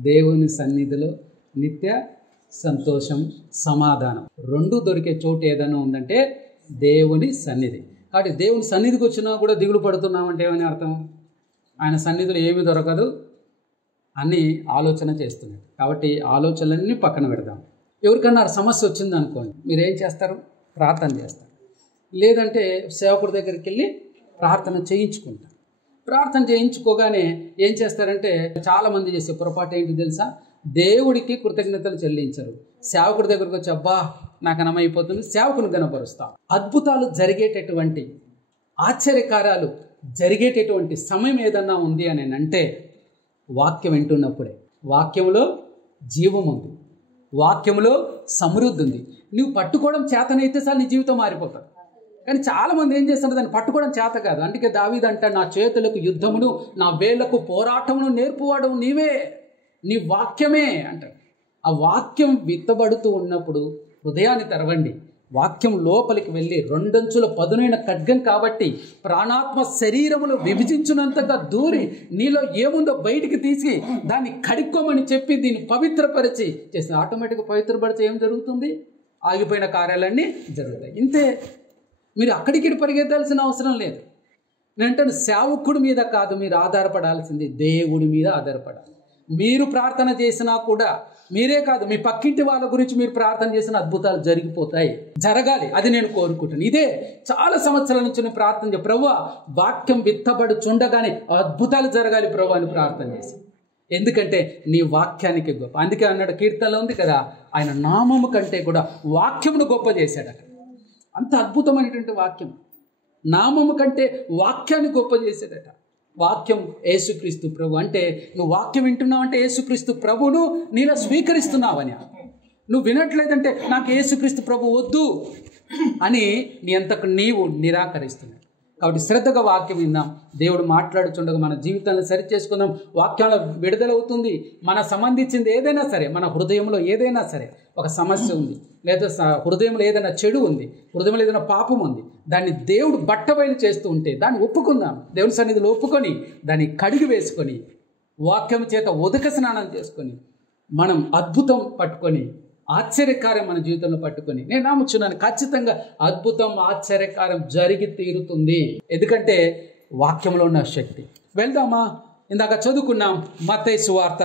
దేవుని సన్నిధిలో నిత్య సంతోషం, సమాధానం రెండు దొరికే చోటు ఏదైనా ఉందంటే దేవుని సన్నిధి. కాబట్టి దేవుని సన్నిధికి వచ్చినా కూడా దిగులు పడుతున్నామంటే ఏమని అర్థం? ఆయన సన్నిధిలో ఏమి దొరకదు అని ఆలోచన చేస్తున్నాడు. కాబట్టి ఆలోచనలన్నీ పక్కన పెడదాం. ఎవరికన్నా సమస్య వచ్చింది అనుకోండి, మీరేం చేస్తారు? ప్రార్థన చేస్తారు. లేదంటే సేవకుడి దగ్గరికి వెళ్ళి ప్రార్థన చేయించుకుంటారు. ప్రార్థన చేయించుకోగానే ఏం చేస్తారంటే చాలామంది చేసే పొరపాటు ఏంటి తెలుసా? దేవుడికి కృతజ్ఞతలు చెల్లించరు. సేవకుడి దగ్గరకు వచ్చి అబ్బా నాకు అనమైపోతుంది, సేవకుని గణపరుస్తాం. అద్భుతాలు జరిగేటటువంటి, ఆశ్చర్యకార్యాలు జరిగేటటువంటి సమయం ఏదన్నా ఉంది అని అంటే వాక్యం వింటున్నప్పుడే. వాక్యంలో జీవం ఉంది, వాక్యంలో సమృద్ధి ఉంది. నువ్వు పట్టుకోవడం చేతనైతే సార్ నీ జీవితం మారిపోతుంది. కానీ చాలామంది ఏం చేస్తున్నారు, దాన్ని పట్టుకోవడం చేత కాదు. అందుకే దావీదు అంటాడు, నా చేతులకు యుద్ధమును, నా వేళ్లకు పోరాటమును నేర్పువాడు నీవే, నీ వాక్యమే అంటాడు. ఆ వాక్యం విత్తబడుతూ ఉన్నప్పుడు హృదయాన్ని తెరవండి. వాక్యం లోపలికి వెళ్ళి రెండంచుల పదునైన ఖడ్గం కాబట్టి ప్రాణాత్మ శరీరములు విభజించినంతగా దూరి నీలో ఏముందో బయటికి తీసి దాన్ని కడుక్కోమని చెప్పి దీన్ని పవిత్రపరిచి చేసిన ఆటోమేటిక్గా పవిత్రపరిచి ఏం జరుగుతుంది? ఆగిపోయిన కార్యాలన్నీ జరుగుతాయి. ఇంతే. మీరు అక్కడికి పరిగెత్తాల్సిన అవసరం లేదు. నేనంటే సేవకుడి మీద కాదు మీరు ఆధారపడాల్సింది, దేవుడి మీద ఆధారపడాలి. మీరు ప్రార్థన చేసినా కూడా, మీరే కాదు మీ పక్కింటి వాళ్ళ గురించి మీరు ప్రార్థన చేసిన అద్భుతాలు జరిగిపోతాయి, జరగాలి. అది నేను కోరుకుంటాను. ఇదే చాలా సంవత్సరాల నుంచి నేను ప్రార్థన చేయ, ప్రభువా వాక్యం విత్తబడుచుండగానే అద్భుతాలు జరగాలి ప్రభు అని ప్రార్థన చేసి. ఎందుకంటే నీ వాక్యానికి గొప్ప. అందుకే అన్నాడు, కీర్తనలో ఉంది కదా, ఆయన నామము కంటే కూడా వాక్యమును గొప్ప చేశాడట. అంత అద్భుతమైనటువంటి వాక్యం, నామము కంటే వాక్యాన్ని గొప్ప చేశాడట. వాక్యం యేసుక్రీస్తు ప్రభు. అంటే నువ్వు వాక్యం వింటున్నావు అంటే యేసుక్రీస్తు ప్రభువును నీలో స్వీకరిస్తున్నావని. నువ్వు వినట్లేదంటే నాకు యేసుక్రీస్తు ప్రభు వద్దు అని నీ అంతకు నీవు నిరాకరిస్తున్నావు. కాబట్టి శ్రద్ధగా వాక్యం విందాం. దేవుడు మాట్లాడుచుండగా మన జీవితాన్ని సరి చేసుకుందాం. వాక్యంలో విడుదలవుతుంది. మన సంబంధించింది ఏదైనా సరే, మన హృదయంలో ఏదైనా సరే ఒక సమస్య ఉంది, లేదా హృదయంలో ఏదైనా చెడు ఉంది, హృదయంలో ఏదైనా పాపం ఉంది, దాన్ని దేవుడు బట్టబయలు చేస్తూ ఉంటే దాన్ని ఒప్పుకుందాం. దేవుని సన్నిధిలో ఒప్పుకొని దాన్ని కడిగి వేసుకొని వాక్యం చేత ఉదక స్నానం చేసుకొని మనం అద్భుతం పట్టుకొని ఆశ్చర్యకార్యం మన జీవితంలో పట్టుకొని నేను నమ్ముచున్నాను, ఖచ్చితంగా అద్భుతం ఆశ్చర్యకార్యం జరిగి తీరుతుంది. ఎందుకంటే వాక్యంలో ఉన్న శక్తి. వెళ్దామా? ఇందాక చదువుకున్నాం మత్తయి సువార్త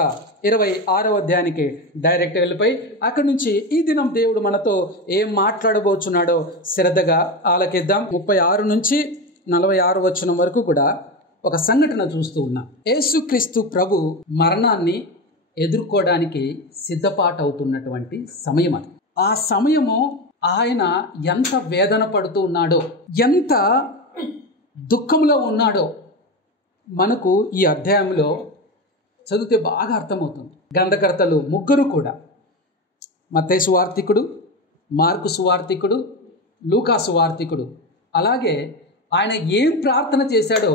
26వ అధ్యాయానికి డైరెక్ట్ వెళ్ళిపోయి అక్కడి నుంచి ఈ దినం దేవుడు మనతో ఏం మాట్లాడబోచున్నాడో శ్రద్ధగా ఆలకిద్దాం. 36 నుంచి 46 వచనం వరకు కూడా ఒక సంఘటన చూస్తూ ఉన్నాం. యేసుక్రీస్తు ప్రభు మరణాన్ని ఎదుర్కోవడానికి సిద్ధపాటు అవుతున్నటువంటి సమయం అది. ఆ సమయము ఆయన ఎంత వేదన పడుతూ ఉన్నాడో, ఎంత దుఃఖంలో ఉన్నాడో మనకు ఈ అధ్యాయంలో చదివితే బాగా అర్థమవుతుంది. గ్రంథకర్తలు ముగ్గురు కూడా, మత్తయి సువార్తికుడు, మార్కు సువార్తికుడు, లూకా సువార్తికుడు, అలాగే ఆయన ఏం ప్రార్థన చేశాడో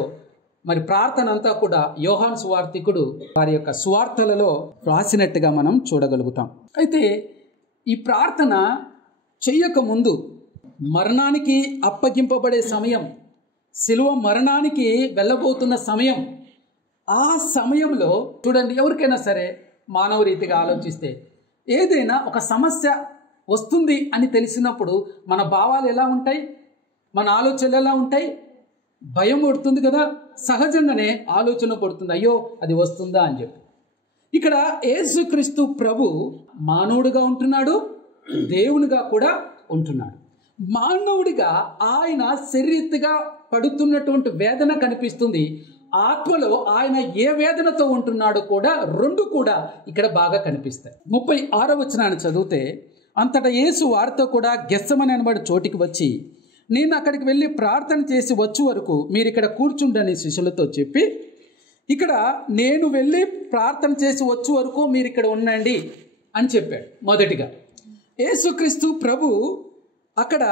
మరి ప్రార్థన అంతా కూడా యోహాను సువార్తికుడు వారి యొక్క సువార్తలలో రాసినట్టుగా మనం చూడగలుగుతాం. అయితే ఈ ప్రార్థన చెయ్యకముందు మరణానికి అప్పగింపబడే సమయం, శిలువ మరణానికి వెళ్ళబోతున్న సమయం, ఆ సమయంలో చూడండి, ఎవరికైనా సరే మానవ రీతిగా ఆలోచిస్తే ఏదైనా ఒక సమస్య వస్తుంది అని తెలిసినప్పుడు మన భావాలు ఎలా ఉంటాయి, మన ఆలోచనలు ఎలా ఉంటాయి? భయం పడుతుంది కదా, సహజంగానే ఆలోచన పడుతుంది, అయ్యో అది వస్తుందా అని చెప్పి. ఇక్కడ యేసుక్రీస్తు ప్రభు మానవుడిగా ఉంటున్నాడు, దేవునిగా కూడా ఉంటున్నాడు. మానవుడిగా ఆయన శరీరగా పడుతున్నటువంటి వేదన కనిపిస్తుంది. ఆత్మలో ఆయన ఏ వేదనతో ఉంటున్నాడో కూడా రెండు కూడా ఇక్కడ బాగా కనిపిస్తాయి. 36వ వచనాన్ని చదివితే, అంతటా యేసు వారితో కూడా గెత్సెమనే అనబడే చోటికి వచ్చి, నేను అక్కడికి వెళ్ళి ప్రార్థన చేసి వచ్చే వరకు మీరు ఇక్కడ కూర్చుండని శిష్యులతో చెప్పి, ఇక్కడ నేను వెళ్ళి ప్రార్థన చేసి వచ్చే వరకు మీరు ఇక్కడ ఉండండి అని చెప్పాడు. మొదటిగా యేసుక్రీస్తు ప్రభు అక్కడ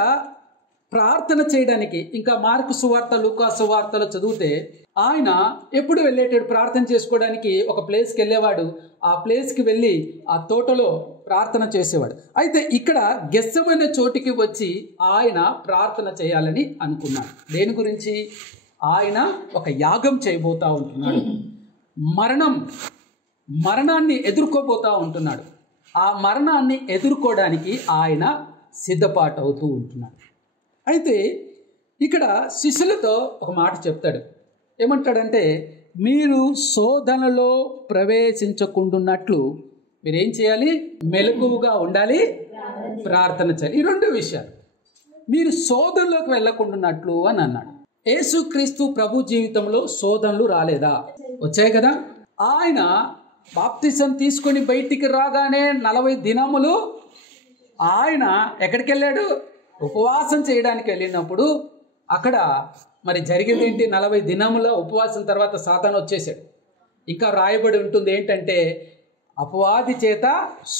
ప్రార్థన చేయడానికి, ఇంకా మార్కు సువార్త, లూకా సువార్తలో చదివితే ఆయన ఎప్పుడు వెళ్ళేటాడు ప్రార్థన చేసుకోవడానికి? ఒక ప్లేస్కి వెళ్ళేవాడు, ఆ ప్లేస్కి వెళ్ళి ఆ తోటలో ప్రార్థన చేసేవాడు. అయితే ఇక్కడ గెత్సెమనే చోటికి వచ్చి ఆయన ప్రార్థన చేయాలని అనుకున్నాడు. దేని గురించి? ఆయన ఒక యాగం చేయబోతా ఉంటున్నాడు. మరణం మరణాన్ని ఎదుర్కోబోతూ ఉంటున్నాడు. ఆ మరణాన్ని ఎదుర్కోవడానికి ఆయన సిద్ధపాటు అవుతూ ఉంటున్నాడు. అయితే ఇక్కడ శిష్యులతో ఒక మాట చెప్తాడు. ఏమంటాడంటే, మీరు శోధనలో ప్రవేశించకుండాన్నట్లు మీరేం చేయాలి? మెలకువగా ఉండాలి, ప్రార్థన చేయాలి. ఈ రెండు విషయాలు. మీరు శోధనలోకి వెళ్ళకుండాన్నట్లు అని అన్నాడు. యేసుక్రీస్తు ప్రభు జీవితంలో శోధనలు రాలేదా? వచ్చాయి కదా. ఆయన బాప్తిసం తీసుకొని బయటికి రాగానే 40 దినములు ఆయన ఎక్కడికి వెళ్ళాడు? ఉపవాసం చేయడానికి వెళ్ళినప్పుడు అక్కడ మరి జరిగింది ఏంటి? 40 దినముల ఉపవాసం తర్వాత సాతాను వచ్చేసాడు. ఇంకా రాయబడి ఉంటుంది ఏంటంటే, అపవాది చేత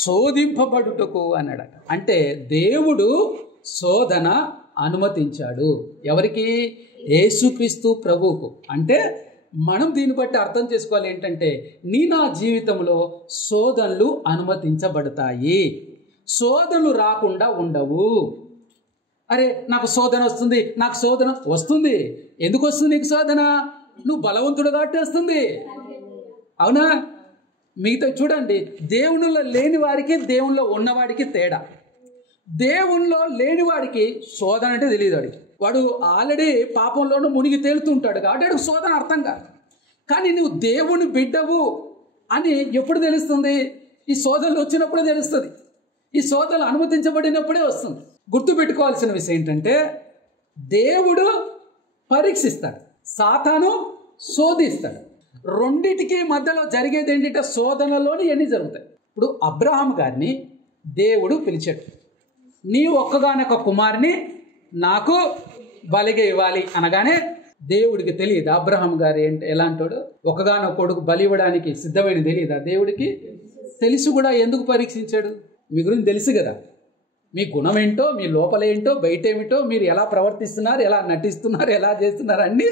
శోధింపబడుటకు అన్నాడు. అంటే దేవుడు శోధన అనుమతించాడు. ఎవరికి? యేసుక్రీస్తు ప్రభువుకు. అంటే మనం దీన్ని బట్టి అర్థం చేసుకోవాలి ఏంటంటే, నా జీవితంలో శోధనలు అనుమతించబడతాయి, శోధనలు రాకుండా ఉండవు. అరే నాకు శోధన వస్తుంది, నాకు శోధన వస్తుంది. ఎందుకు వస్తుంది నీకు శోధన? నువ్వు బలవంతుడు కాబట్టి వస్తుంది. అవునా? మిగతా చూడండి, దేవునిలో లేని వారికి దేవునిలో ఉన్నవాడికి తేడా. దేవునిలో లేనివాడికి శోధన అంటే తెలియదు. వాడు ఆల్రెడీ పాపంలోనూ మునిగి తేలుతుంటాడు కాబట్టి వాడికి శోధన అర్థం కాదు. కానీ నువ్వు దేవుని బిడ్డవు అని ఎప్పుడు తెలుస్తుంది? ఈ శోధనలు వచ్చినప్పుడే తెలుస్తుంది. ఈ శోధనలు అనుమతించబడినప్పుడే వస్తుంది. గుర్తుపెట్టుకోవాల్సిన విషయం ఏంటంటే, దేవుడు పరీక్షిస్తాడు, సాతాను శోధిస్తాడు. రెండిటికి మధ్యలో జరిగేది ఏంటంటే శోధనలోని ఎన్ని జరుగుతాయి. ఇప్పుడు అబ్రహాం గారిని దేవుడు పిలిచాడు. నీ ఒక్కగానొక్క కుమారుని నాకు బలిగా ఇవ్వాలి అనగానే దేవుడికి తెలియదు అబ్రహాం గారు ఏంటి ఎలాంటోడు, ఒక్కగానొక్క కొడుకు బలి ఇవ్వడానికి సిద్ధమైన తెలియదా దేవుడికి? తెలిసి కూడా ఎందుకు పరీక్షించాడు? మీ గురించి తెలుసు కదా, మీ గుణం ఏంటో, మీ లోపలేంటో, బయట ఏమిటో, మీరు ఎలా ప్రవర్తిస్తున్నారు, ఎలా నటిస్తున్నారు, ఎలా చేస్తున్నారు అన్నీ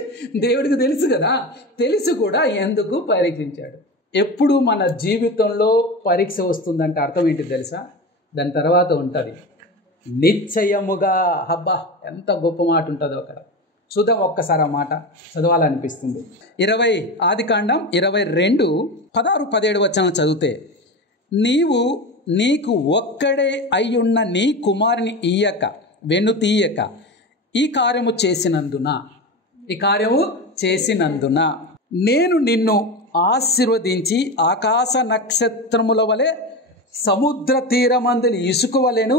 దేవుడికి తెలుసు కదా. తెలిసి కూడా ఎందుకు పరీక్షించాడు? ఎప్పుడు మన జీవితంలో పరీక్ష వస్తుందంటే అర్థం ఏంటి తెలుసా? దాని తర్వాత ఉంటుంది నిశ్చయముగా. హబ్బా, ఎంత గొప్ప మాట ఉంటుందో అక్కడ. చూద్దాం ఒక్కసారి ఆ మాట చదవాలనిపిస్తుంది. 20 ఆదికాండం 22:16-17 వచనాలు చదివితే, నీకు ఒక్కడే అయ్యున్న నీ కుమారుని ఇయ్యక వెన్ను తీయక ఈ కార్యము చేసినందున నేను నిన్ను ఆశీర్వదించి ఆకాశ నక్షత్రముల వలె సముద్ర తీరమందుని ఇసుక వలెను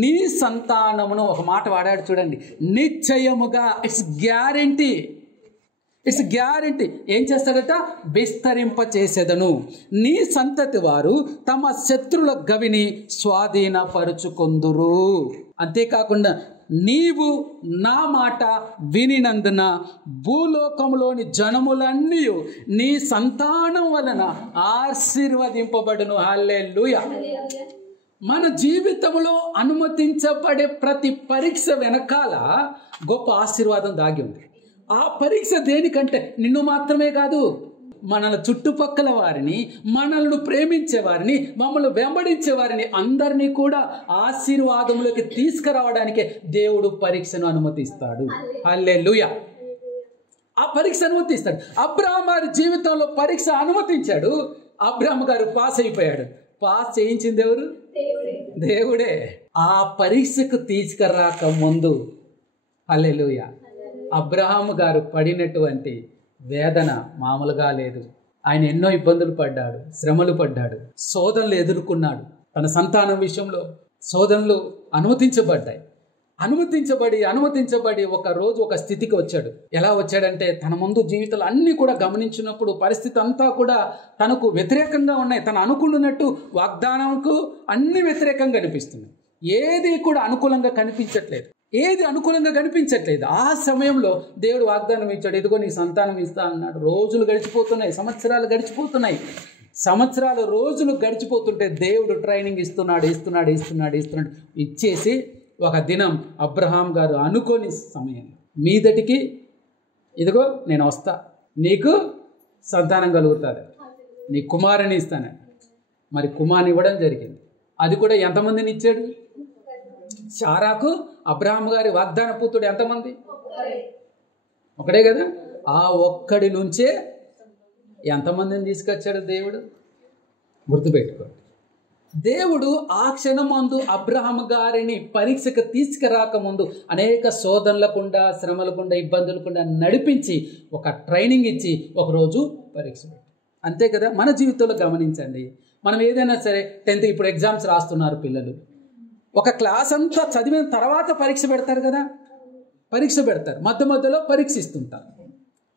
నీ సంతానమును. ఒక మాట వాడాడు చూడండి, నిశ్చయముగా. It's guarantee. ఏం చేస్తాడట? విస్తరింప చేసేదను. నీ సంతతి వారు తమ శత్రుల గవిని స్వాధీనపరుచుకొందురు. అంతేకాకుండా నీవు నా మాట వినినందున భూలోకములోని జనములన్నీ నీ సంతానం వలన ఆశీర్వదింపబడును. హల్లెలూయా. మన జీవితంలో అనుమతించబడే ప్రతి పరీక్ష వెనకాల గొప్ప ఆశీర్వాదం దాగి ఉంది. ఆ పరీక్ష దేనికంటే నిన్ను మాత్రమే కాదు, మనల్ని చుట్టుపక్కల వారిని, మనల్ని ప్రేమించే వారిని, మమ్మల్ని వెంబడించే వారిని అందరినీ కూడా ఆశీర్వాదంలోకి తీసుకురావడానికే దేవుడు పరీక్షను అనుమతిస్తాడు. హల్లెలూయా. ఆ పరీక్ష అనుమతిస్తాడు. అబ్రహాం గారి జీవితంలో పరీక్ష అనుమతించాడు. అబ్రహాం గారు పాస్ అయిపోయాడు. పాస్ చేయించింది ఎవరు? దేవుడే. ఆ పరీక్షకు తీసుకురాక ముందు హల్లెలూయా అబ్రహాం గారు పడినటువంటి వేదన మామూలుగా లేదు. ఆయన ఎన్నో ఇబ్బందులు పడ్డాడు, శ్రమలు పడ్డాడు, శోధనలు ఎదుర్కొన్నాడు. తన సంతానం విషయంలో శోధనలు అనుమతించబడి ఒక రోజు ఒక స్థితికి వచ్చాడు. ఎలా వచ్చాడంటే, తన ముందు జీవితాలు అన్నీ కూడా గమనించినప్పుడు పరిస్థితి అంతా కూడా తనకు వ్యతిరేకంగా ఉన్నాయి. తను అనుకున్నట్టు వాగ్దానంకు అన్ని వ్యతిరేకంగా కనిపిస్తున్నాయి. ఏది కూడా అనుకూలంగా కనిపించట్లేదు. ఆ సమయంలో దేవుడు వాగ్దానం ఇచ్చాడు, ఇదిగో నీ సంతానం ఇస్తా అన్నాడు. రోజులు గడిచిపోతున్నాయి, సంవత్సరాలు రోజులు గడిచిపోతుంటే దేవుడు ట్రైనింగ్ ఇస్తున్నాడు. ఇచ్చేసి ఒక దినం అబ్రహాం గారు అనుకోని సమయం మీదటికి, ఇదిగో నేను వస్తా, నీకు సంతానం కలుగుతుంది, నీ కుమారుని ఇస్తాను. మరి కుమారుని ఇవ్వడం జరిగింది. అది కూడా ఎంతమందిని ఇచ్చాడు? శారాకు అబ్రహాం గారి వాగ్దాన పుత్రుడు ఎంతమంది? ఒకడే కదా. ఆ ఒక్కడి నుంచే ఎంతమందిని తీసుకొచ్చాడు దేవుడు? గుర్తుపెట్టుకోండి. దేవుడు ఆ క్షణమందు అబ్రహాము గారిని పరీక్షకు తీసుకురాకముందు అనేక శోధనలకుండా, శ్రమలకుండా, ఇబ్బందులకుండా నడిపించి ఒక ట్రైనింగ్ ఇచ్చి ఒకరోజు పరీక్ష పెట్టి, అంతే కదా. మన జీవితంలో గమనించండి, మనం ఏదైనా సరే 10th ఇప్పుడు ఎగ్జామ్స్ రాస్తున్నారు పిల్లలు, ఒక క్లాస్ అంతా చదివిన తర్వాత పరీక్ష పెడతారు కదా, పరీక్ష పెడతారు, మధ్యలో పరీక్ష ఇస్తుంటారు,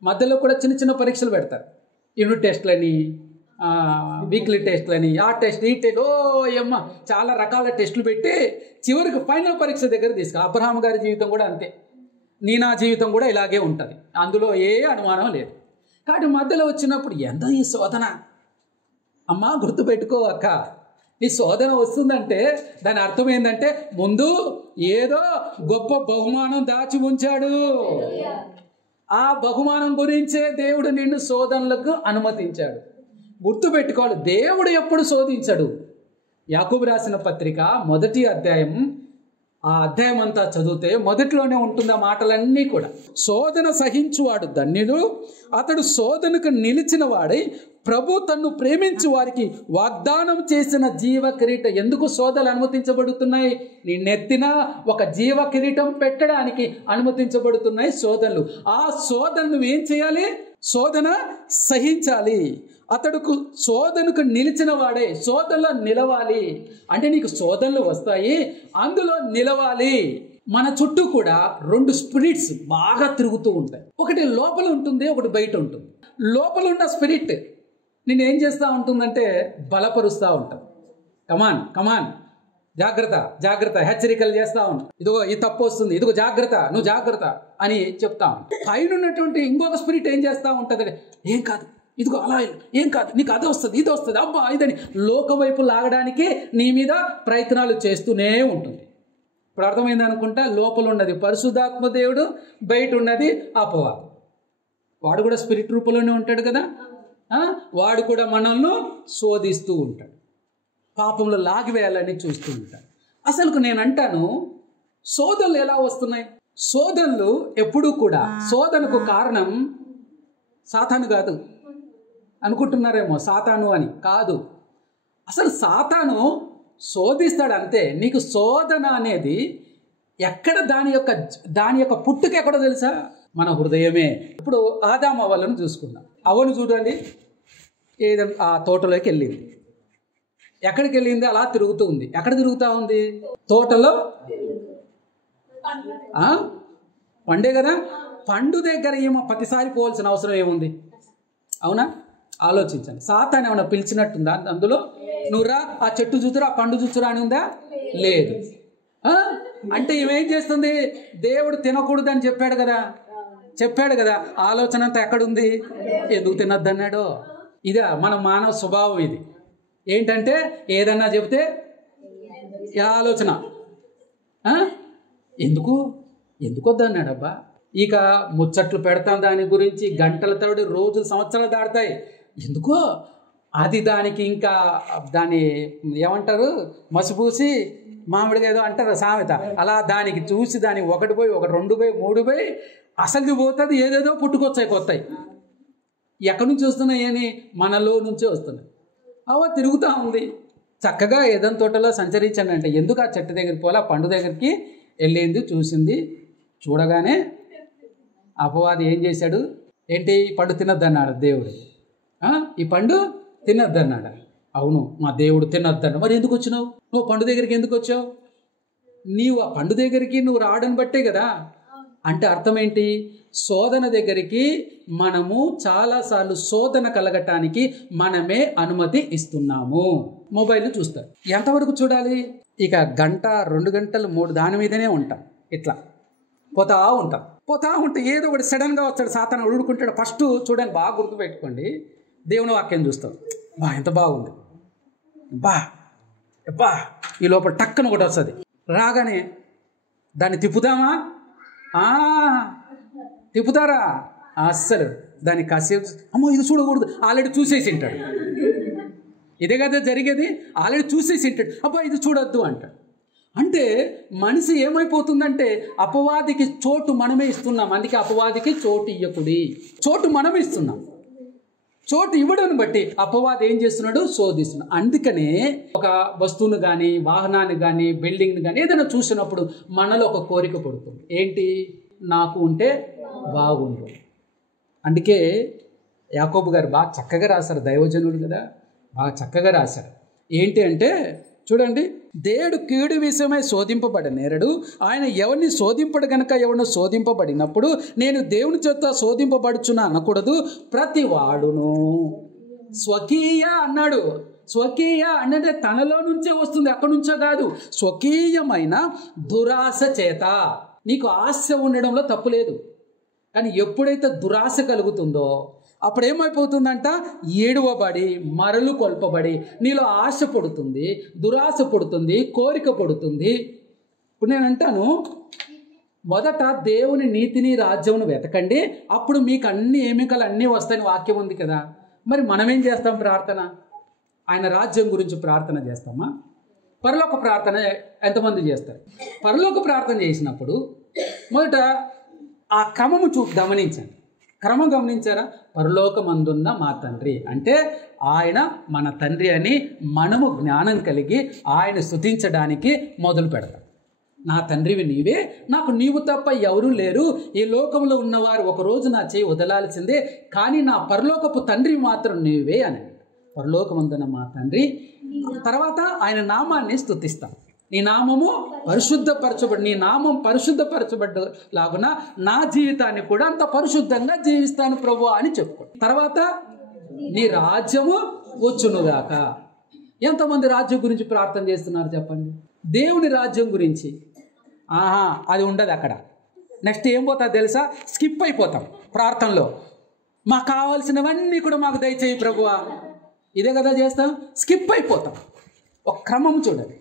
మధ్యలో కూడా చిన్న చిన్న పరీక్షలు పెడతారు, యూనిట్ టెస్ట్లని, వీక్లీ టెస్ట్లని, ఆ టెస్ట్ ఈ టెస్ట్, అమ్మ చాలా రకాల టెస్టులు పెట్టి చివరికి ఫైనల్ పరీక్ష దగ్గర తీసుకు. అబ్రహాం గారి జీవితం కూడా అంతే, నా జీవితం కూడా ఇలాగే ఉంటుంది, అందులో ఏ అనుమానం లేదు. కాబట్టి మధ్యలో వచ్చినప్పుడు ఎంతో ఈ శోధన, అమ్మ గుర్తుపెట్టుకో అక్క, ఈ శోధన వస్తుందంటే దాని అర్థం ఏంటంటే ముందు ఏదో గొప్ప బహుమానం దాచి ఉంచాడు. ఆ బహుమానం గురించే దేవుడు నిన్ను శోధనలకు అనుమతించాడు. గుర్తుపెట్టుకోవాలి, దేవుడు ఎప్పుడు శోధించడు. యాకోబు రాసిన పత్రిక 1వ అధ్యాయం, ఆ అధ్యాయం అంతా చదివితే మొదట్లోనే ఉంటుంది ఆ మాటలన్నీ కూడా. శోధన సహించువాడు ధన్యుడు, అతడు శోధనకు నిలిచిన వాడై ప్రభు తన్ను ప్రేమించు వారికి వాగ్దానం చేసిన జీవ కిరీటం. ఎందుకు శోధనలు అనుమతించబడుతున్నాయి? నీ నెత్తిన ఒక జీవ కిరీటం పెట్టడానికి అనుమతించబడుతున్నాయి శోధనలు. ఆ శోధనను ఏం చేయాలి? శోధన సహించాలి. అతడుకు శోధనకు నిలిచిన వాడే, శోధనలో నిలవాలి. అంటే నీకు శోధనలు వస్తాయి, అందులో నిలవాలి. మన చుట్టూ కూడా 2 స్పిరిట్స్ బాగా తిరుగుతూ ఉంటాయి. ఒకటి లోపల ఉంటుంది, ఒకటి బయట ఉంటుంది. లోపల ఉన్న స్పిరిట్ నేను ఏం చేస్తూ ఉంటుందంటే బలపరుస్తూ ఉంటాం. కమాన్ జాగ్రత్త జాగ్రత్త, హెచ్చరికలు చేస్తూ ఉంటాం. ఇదిగో ఈ తప్పు వస్తుంది, ఇదిగో జాగ్రత్త, నువ్వు జాగ్రత్త అని చెప్తా ఉంటాం. పైన ఉన్నటువంటి ఇంకొక స్పిరిట్ ఏం చేస్తూ ఉంటుంది, ఏం కాదు, ఇదిగో అలా ఏం కాదు, నీకు అది వస్తుంది, ఇది వస్తుంది, అబ్బా ఇదని లోకం వైపు లాగడానికి నీ మీద ప్రయత్నాలు చేస్తూనే ఉంటుంది. ఇప్పుడు అర్థమైంది అనుకుంటా. లోపల ఉన్నది పరిశుద్ధాత్మ దేవుడు, బయట ఉన్నది అపవాది. వాడు కూడా స్పిరిట్ రూపంలోనే ఉంటాడు కదా, వాడు కూడా మనల్ని శోధిస్తూ ఉంటాడు, పాపంలో లాగివేయాలని చూస్తూ ఉంటాడు. అసలు నేను అంటాను, శోధనలు ఎలా వస్తున్నాయి? శోధనలు ఎప్పుడూ కూడా, శోధనకు కారణం సాతాను కాదు అనుకుంటున్నారేమో, సాతాను అని కాదు. అసలు సాతాను శోధిస్తాడు అంతే. నీకు శోధన అనేది ఎక్కడ, దాని యొక్క పుట్టుక ఎక్కడో తెలుసా? మన హృదయమే. ఇప్పుడు ఆదాము అవ్వలను చూసుకుందాం. అవ్వను చూడండి, ఏదైనా ఆ తోటలోకి వెళ్ళింది. ఎక్కడికి వెళ్ళింది? అలా తిరుగుతూ ఉంది. ఎక్కడ తిరుగుతూ ఉంది? తోటలో. పండే కదా, పండు దగ్గర ఏమో ప్రతిసారి పోవాల్సిన అవసరం ఏముంది? అవునా? ఆలోచించండి. సాతాను ఏమన్నా పిలిచినట్టుందా అందులో? నువ్వు రా, ఆ చెట్టు చూతురా, ఆ పండు చూతురా అని ఉందా? లేదు. అంటే ఇవేం చేస్తుంది? దేవుడు తినకూడదని చెప్పాడు కదా, ఆలోచన అంతా ఎక్కడుంది? ఎందుకు తినొద్దన్నాడో. ఇదే మన మానవ స్వభావం. ఇది ఏంటంటే ఏదన్నా చెబితే ఆలోచన, ఎందుకు వద్దన్నాడబ్బా. ఇక ముచ్చట్లు పెడతాం దాని గురించి, గంటల తరబడి, రోజులు, సంవత్సరాలు దాడతాయి. ఎందుకో అది దానికి ఇంకా దాన్ని ఏమంటారు, మసిపూసి మామిడిగా ఏదో అంటారు సామెత, అలా దానికి చూసి దానికి 1 పోయి 1, 2 పోయి 3 పోయి అసలు పోతుంది, ఏదేదో పుట్టుకొచ్చాయి కొత్తవి. ఎక్కడి నుంచి వస్తున్నాయి అని? మనలో నుంచే వస్తున్నాయి. తిరుగుతూ ఉంది. చక్కగా ఏదైనా తోటలో సంచరించండి అంటే ఎందుకు ఆ చెట్టు దగ్గరికి పోలా, పండు దగ్గరికి వెళ్ళింది, చూసింది. చూడగానే అపవాది ఏం చేశాడు? ఏంటి? పండు తినొద్దన్నాడు దేవుడు. ఈ పండు తినొద్దన్నాడు. అవును, మా దేవుడు తినొద్దన్నాడు. మరి ఎందుకు వచ్చినావు? నువ్వు పండు దగ్గరికి ఎందుకు వచ్చావు? నీవు ఆ పండు దగ్గరికి నువ్వు రావడం బట్టే కదా. అంటే అర్థం ఏంటి? శోధన దగ్గరికి మనము చాలాసార్లు శోధన కలగటానికి మనమే అనుమతి ఇస్తున్నాము. మొబైల్ చూస్తారు. ఎంతవరకు చూడాలి? ఇక 1, 2 గంటలు 3 దాని మీదనే ఉంటాం. ఇట్లా పోతా ఉంటే ఏదో ఒకటి సడన్గా వస్తాడు సాతాను, ఉడుకుంటాడు. ఫస్ట్ చూడండి, బాగా గుర్తుపెట్టుకోండి, దేవుని వాక్యం చూస్తాం. ఎంత బాగుంది, ఈ లోపల టక్కన ఒకటి వస్తుంది. రాగానే దాన్ని తిప్పుదామా? తిప్పుతారా? అస్సలు దాన్ని కాసేపు, అమ్మో ఇది చూడకూడదు, ఆల్రెడీ చూసేసి ఉంటాడు. ఇదే కదా జరిగేది, ఆల్రెడీ చూసేసి ఉంటాడు. అబ్బా ఇది చూడొద్దు అంటాడు. అంటే మనిషి ఏమైపోతుందంటే అపవాదికి చోటు మనమే ఇస్తున్నాం. అందుకే అపవాదికి చోటు ఇయ్యకుడి, చోటు మనమే ఇస్తున్నాం. చోటు ఇవ్వడాన్ని బట్టి అపవాది ఏం చేస్తున్నాడు? శోధిస్తున్నాడు. అందుకనే ఒక వస్తువును కానీ, వాహనాన్ని కానీ, బిల్డింగ్ని కానీ ఏదైనా చూసినప్పుడు మనలో ఒక కోరిక పడుతుంది. ఏంటి? నాకు ఉంటే బాగుండు. అందుకే యాకోబు గారు బాగా చక్కగా రాశారు, దైవజనుడు కదా, బాగా చక్కగా రాశారు. ఏంటి అంటే చూడండి, దేవుడు కీడు విషయమై శోధింపబడనేరడు, ఆయన ఎవరిని శోధింపడు గనక ఎవరిని శోధింపబడినప్పుడు నేను దేవుని చేత శోధింపబడుచున్నా అనకూడదు. ప్రతి వాడును స్వకీయ అన్నాడు. స్వకీయ అంటే తనలో నుంచే వస్తుంది, అక్కడి నుంచో కాదు. స్వకీయమైన దురాశ చేత. నీకు ఆశ ఉండడంలో తప్పు లేదు, కానీ ఎప్పుడైతే దురాశ కలుగుతుందో అప్పుడు ఏమైపోతుందంట? ఏడువబడి మరలు కొల్పబడి నీలో ఆశ పడుతుంది, దురాశ పడుతుంది, కోరిక పడుతుంది. ఇప్పుడు నేను అంటాను, మొదట దేవుని నీతిని రాజ్యమును వెతకండి, అప్పుడు మీకు అన్ని ఎన్నికలు అన్నీ వస్తాయని వాక్యం ఉంది కదా. మరి మనమేం చేస్తాం? ప్రార్థన, ఆయన రాజ్యం గురించి ప్రార్థన చేస్తామా? పరలోక ప్రార్థన ఎంతమంది చేస్తారు? పరలోక ప్రార్థన చేసినప్పుడు మొదట ఆ క్రమము గమనించండి. క్రమం గమనించారా? పరలోకమందున్న మా తండ్రి అంటే ఆయన మన తండ్రి అని మనము జ్ఞానం కలిగి ఆయన స్తుతించడానికి మొదలు పెడతాం. నా తండ్రివి నీవే, నాకు నీవు తప్ప ఎవరూ లేరు, ఈ లోకంలో ఉన్నవారు ఒకరోజు నా చేయి వదలాల్సిందే, కానీ నా పరలోకపు తండ్రి మాత్రం నీవే అని. పరలోకమందున మా తండ్రి, తర్వాత ఆయన నామాన్ని స్తుతిస్తాం. నీ నామము పరిశుద్ధపరచబడి, నీ నామం పరిశుద్ధపరచబడ్డలాగున నా జీవితాన్ని కూడా అంత పరిశుద్ధంగా జీవిస్తాను ప్రభు అని చెప్పుకో. తర్వాత నీ రాజ్యము వచ్చునుగాక. ఎంతమంది రాజ్యం గురించి ప్రార్థన చేస్తున్నారు చెప్పండి? దేవుని రాజ్యం గురించి అది ఉండదు అక్కడ. నెక్స్ట్ ఏం పోతుంది తెలుసా? స్కిప్ అయిపోతాం ప్రార్థనలో. మాకు కావాల్సినవన్నీ కూడా మాకు దయచేయి ప్రభువా, ఇదే కదా చేస్తాం. స్కిప్ అయిపోతాం. ఒక క్రమం చూడండి.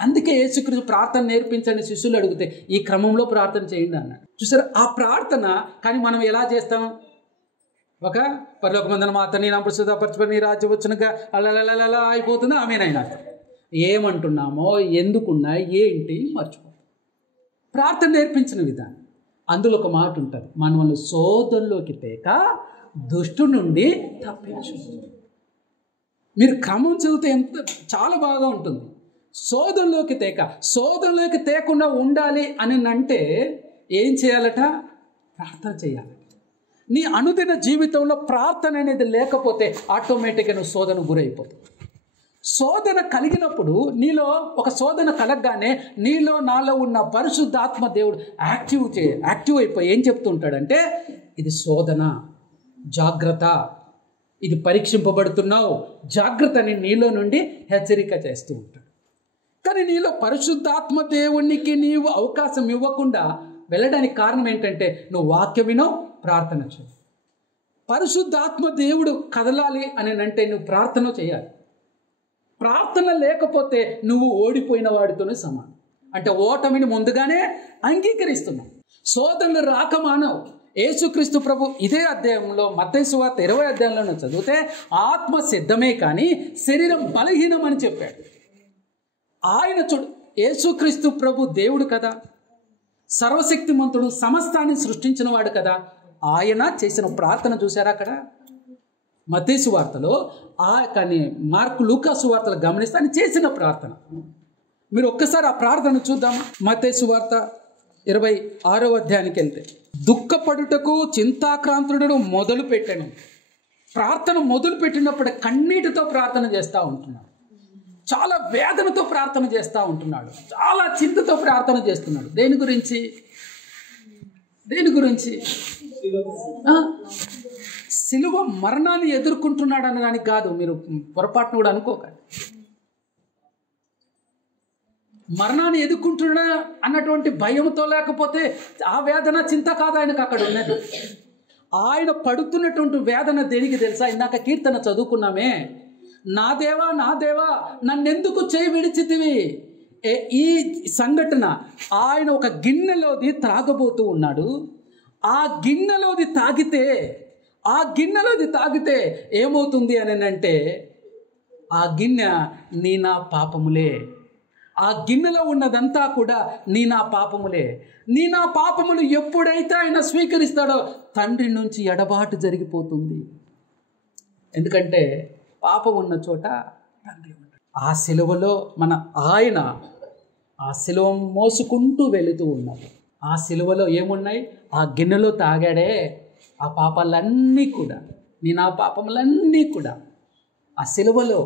అందుకే యేసుక్రీస్తు ప్రార్థన నేర్పించండి శిష్యులు అడిగితే ఈ క్రమంలో ప్రార్థన చేయండి అన్నాడు. చూసారా ఆ ప్రార్థన? కానీ మనం ఎలా చేస్తాం? ఒక పరలోకమందున మా తండ్రి నా పరిశుద్ధపరచబడి నీ రాజ్యం వచ్చినగా అలా అయిపోతుంది. ఆమెనైనా ఏమంటున్నామో, ఎందుకున్నా, ఏంటి మర్చిపో. ప్రార్థన నేర్పించిన విధానం అందులో ఒక మాట ఉంటుంది, మనల్ని శోధనలోకి తేక దుష్టు నుండి తప్పించు. మీరు క్రమం చదివితే చాలా బాగా ఉంటుంది. శోధనలోకి తేకుండా ఉండాలి అని అంటే ఏం చేయాలట? ప్రార్థన చేయాలి. నీ అనుదిన జీవితంలో ప్రార్థన అనేది లేకపోతే ఆటోమేటిక్గా నువ్వు శోధన గురైపోతావు. శోధన కలిగినప్పుడు నీలో ఒక శోధన కలగగానే నాలో ఉన్న పరిశుద్ధాత్మ దేవుడు యాక్టివ్ అయిపోయి ఏం చెప్తుంటాడంటే, ఇది శోధన, జాగ్రత్త, ఇది పరీక్షింపబడుతున్నావు, జాగ్రత్త అని నీలో నుండి హెచ్చరిక చేస్తూ ఉంటాడు. కానీ నీలో పరిశుద్ధాత్మ దేవునికి నీవు అవకాశం ఇవ్వకుండా వెళ్ళడానికి కారణం ఏంటంటే నువ్వు వాక్యం వినో, ప్రార్థన చేయి. పరిశుద్ధాత్మ దేవుడు కదలాలి అని అంటే నువ్వు ప్రార్థన చేయాలి. ప్రార్థన లేకపోతే నువ్వు ఓడిపోయిన వాడితోనే సమానం. అంటే ఓటమిని ముందుగానే అంగీకరిస్తున్నావు. శోధనలు రాకమానవు. యేసుక్రీస్తు ప్రభు ఇదే అధ్యాయంలో మత్తయి సువార్త 20 అధ్యాయంలో చదివితే ఆత్మ సిద్ధమే కానీ శరీరం బలహీనం అని చెప్పాడు. ఆయన యేసుక్రీస్తు ప్రభు దేవుడు కదా, సర్వశక్తిమంతుడు, సమస్తాన్ని సృష్టించిన వాడు కదా. ఆయన చేసిన ప్రార్థన చూసారా అక్కడ మత్తయి సువార్తలో, కానీ మార్కు లూకా సువార్తలు గమనిస్తే ఆయన చేసిన ప్రార్థన. మీరు ఒక్కసారి ఆ ప్రార్థన చూద్దామా? మత్తయి సువార్త 26వ అధ్యాయానికి వెళ్తే, దుఃఖపడుటకు చింతాక్రాంతుడు మొదలు పెట్టాను. ప్రార్థన మొదలు పెట్టినప్పుడు కన్నీటితో ప్రార్థన చేస్తూ ఉంటున్నాడు, చాలా వేదనతో ప్రార్థన చేస్తూ ఉంటున్నాడు, చాలా చింతతో ప్రార్థన చేస్తున్నాడు. దేని గురించి? సిలువ మరణాన్ని ఎదుర్కొంటున్నాడు అనడానికి కాదు. మీరు పొరపాటును కూడా అనుకోకండి. మరణాన్ని ఎదుర్కొంటున్నా అన్నటువంటి భయంతో, లేకపోతే ఆ వేదన చింత కాదు ఆయనకు అక్కడ ఉన్నది. ఆయన పడుతున్నటువంటి వేదన దేనికి తెలుసా? ఇందాక కీర్తన చదువుకున్నామే, నా దేవా నన్నెందుకు చేయి విడిచితివి. ఈ సంఘటన ఆయన ఒక గిన్నెలోది త్రాగబోతూ ఉన్నాడు. ఆ గిన్నెలోది తాగితే ఏమవుతుంది అని అంటే, ఆ గిన్నె నా పాపములే, ఆ గిన్నెలో ఉన్నదంతా కూడా నా పాపములే. నా పాపములు ఎప్పుడైతే ఆయన స్వీకరిస్తాడో తండ్రి నుంచి ఎడబాటు జరిగిపోతుంది. ఎందుకంటే పాపం ఉన్న చోట తండ్రి ఉన్నాడు. ఆ సిలువలో ఆయన ఆ సిలువ మోసుకుంటూ వెళుతూ ఉన్నాడు. ఆ సిలువలో ఏమున్నాయి? ఆ గిన్నెలో తాగాడే ఆ పాపాలన్నీ కూడా, నేను ఆ పాపములన్నీ కూడా ఆ సిలువలో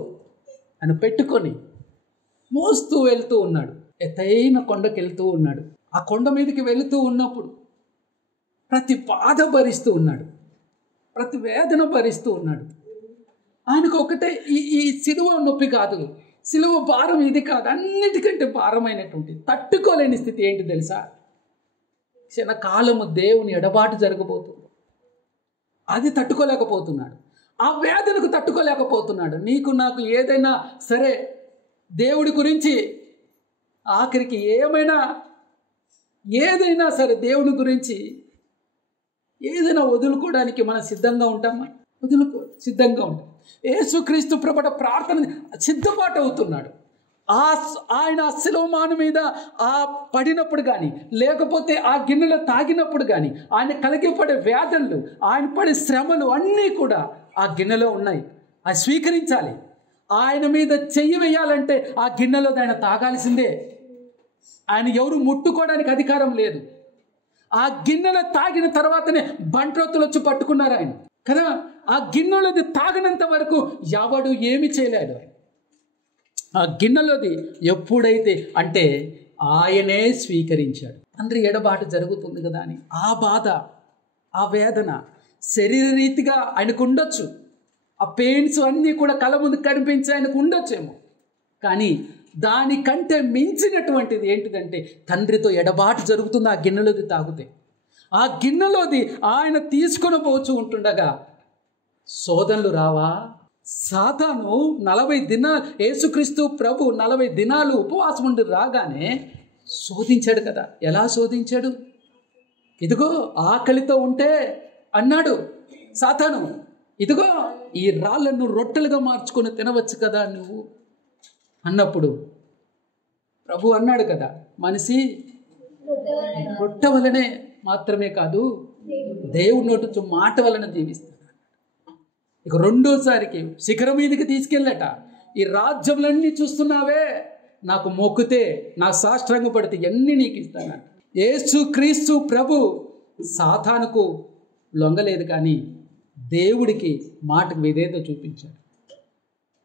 ఆయన పెట్టుకొని మోస్తూ వెళ్తూ ఉన్నాడు. ఎత్తైన కొండకి వెళ్తూ ఉన్నాడు. ఆ కొండ మీదకి వెళుతూ ఉన్నప్పుడు ప్రతి బాధ భరిస్తూ ఉన్నాడు, ప్రతి వేదన భరిస్తూ ఉన్నాడు. ఆయనకు ఒకటే ఈ సిలువ నొప్పి కాదు, సిలువ భారం ఇది కాదు, అన్నిటికంటే భారమైనటువంటి తట్టుకోలేని స్థితి ఏంటి తెలుసా? క్షణకాలము దేవుని ఎడబాటు జరగబోతుంది. అది తట్టుకోలేకపోతున్నాడు. ఆ వేదనకు తట్టుకోలేకపోతున్నాడు. నీకు నాకు ఏదైనా సరే దేవుడి గురించి ఆఖరికి ఏదైనా సరే దేవుని గురించి ఏదైనా వదులుకోవడానికి మనం సిద్ధంగా ఉంటామా? సిద్ధంగా ఉంటాం. యేసుక్రీస్తు ప్రభుట ప్రార్థన సిద్ధపాటు అవుతున్నాడు. ఆయన శిలువమాను మీద పడినప్పుడు కానీ, లేకపోతే ఆ గిన్నెలో తాగినప్పుడు కానీ, ఆయన కలిగిపడే వేదనలు, ఆయన పడే శ్రమలు అన్నీ కూడా ఆ గిన్నెలో ఉన్నాయి. అది స్వీకరించాలి. ఆయన మీద చెయ్యి వేయాలంటే ఆ గిన్నెలో ఆయన తాగాల్సిందే. ఆయన ఎవరు ముట్టుకోవడానికి అధికారం లేదు. ఆ గిన్నెలో తాగిన తర్వాతనే బంట్రోతులు వచ్చి పట్టుకున్నారు ఆయన కదా. ఆ గిన్నెలోది తాగినంత వరకు ఎవడు ఏమి చేయలేడు. ఆ గిన్నెలోది ఎప్పుడైతే అంటే ఆయనే స్వీకరించాడు. తండ్రి ఎడబాటు జరుగుతుంది కదా అని ఆ బాధ, ఆ వేదన శరీరరీతిగా ఆయనకు ఉండొచ్చు. ఆ పెయిన్స్ అన్నీ కూడా కళ్ళ ముందు కనిపించి ఆయనకు ఉండొచ్చేమో. కానీ దానికంటే మించినటువంటిది ఏంటిదంటే తండ్రితో ఎడబాటు జరుగుతుంది ఆ గిన్నెలోది తాగితే. ఆ గిన్నెలోది ఆయన తీసుకొని పోచు ఉంటుండగా శోధనలు రావా? సాతాను 40 దినాలు యేసుక్రీస్తు ప్రభు 40 దినాలు ఉపవాసం ఉండి రాగానే శోధించాడు కదా. ఎలా శోధించాడు? ఇదిగో ఆకలితో ఉంటే అన్నాడు సాతాను, ఇదిగో ఈ రాళ్ళను రొట్టెలుగా మార్చుకొని తినవచ్చు కదా నువ్వు అన్నప్పుడు ప్రభు అన్నాడు కదా, మనిషి రొట్టె వలనే మాత్రమే కాదు దేవుడి నోటి మాట వలన జీవిస్తాడు. ఇక రెండోసారికి శిఖరం మీదకి తీసుకెళ్ళట. ఈ రాజ్యములన్నీ చూస్తున్నావే, నాకు మొక్కుతే, నా సాష్టాంగ పడితే అన్నీ నీకు ఇస్తాను. యేసుక్రీస్తు ప్రభు సాతానుకు లొంగలేదు, కానీ దేవుడికి మాటకు విధేయత చూపించాడు.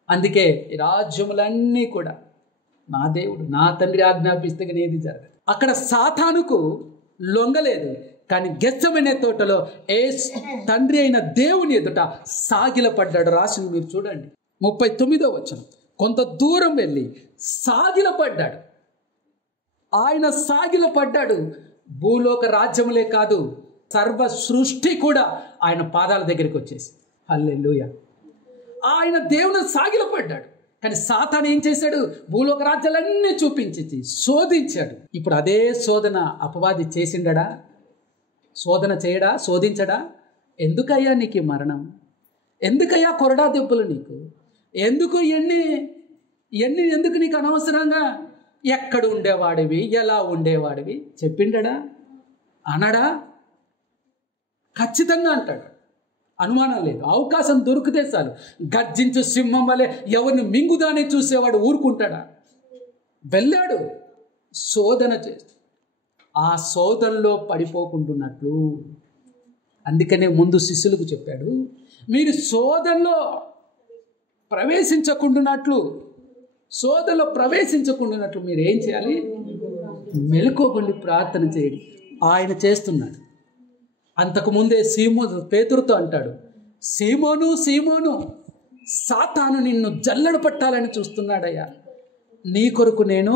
అందుకే ఈ రాజ్యములన్నీ కూడా నా దేవుడు, నా తండ్రి ఆజ్ఞాపిస్తే ఏది జరగదు. అక్కడ సాతానుకు లొంగలేదు, కానీ గెత్సెమనే తోటలో తండ్రి అయిన దేవుని ఎదుట సాగిలపడ్డాడు. రాసింది మీరు చూడండి 39వ వచనం. కొంత దూరం వెళ్ళి సాగిలపడ్డాడు. ఆయన సాగిలపడ్డాడు. భూలోక రాజ్యములే కాదు, సర్వ సృష్టి కూడా ఆయన పాదాల దగ్గరికి వచ్చేసి హల్లెలూయా. ఆయన దేవుని సాగిలపడ్డాడు. కానీ సాతాను ఏం చేశాడు? భూలోక రాజ్యాలన్నీ చూపించి శోధించాడు. ఇప్పుడు అదే శోధన అపవాది చేసిండడా? శోధన చేయడా? శోధించడా? ఎందుకయ్యా నీకు మరణం? ఎందుకయ్యా కొరడా దెబ్బలు నీకు? ఎందుకు ఎన్ని ఎందుకు నీకు అనవసరంగా? ఎక్కడ ఉండేవాడివి, ఎలా ఉండేవాడివి చెప్పిండడా? అనడా? ఖచ్చితంగా అంటాడు, అనుమానం లేదు. అవకాశం దొరికితే చాలు గర్జించు సింహం వలె ఎవరిని మింగుదాని చూసేవాడు ఊరుకుంటాడా? వెళ్ళాడు శోధన చేస్తూ. ఆ శోధనలో పడిపోకుంటున్నట్లు. అందుకనే ముందు శిష్యులకు చెప్పాడు, మీరు శోధనలో ప్రవేశించకుండానట్లు మీరు ఏం చేయాలి? మెలకువగొండి ప్రార్థన చేయండి. ఆయన చేస్తున్నాడు. అంతకుముందే పేతురుతో అంటాడు, సీమోను సీమోను, సాతాను నిన్ను జల్లెడ పట్టాలని చూస్తున్నాడయ్యా, నీ కొరకు నేను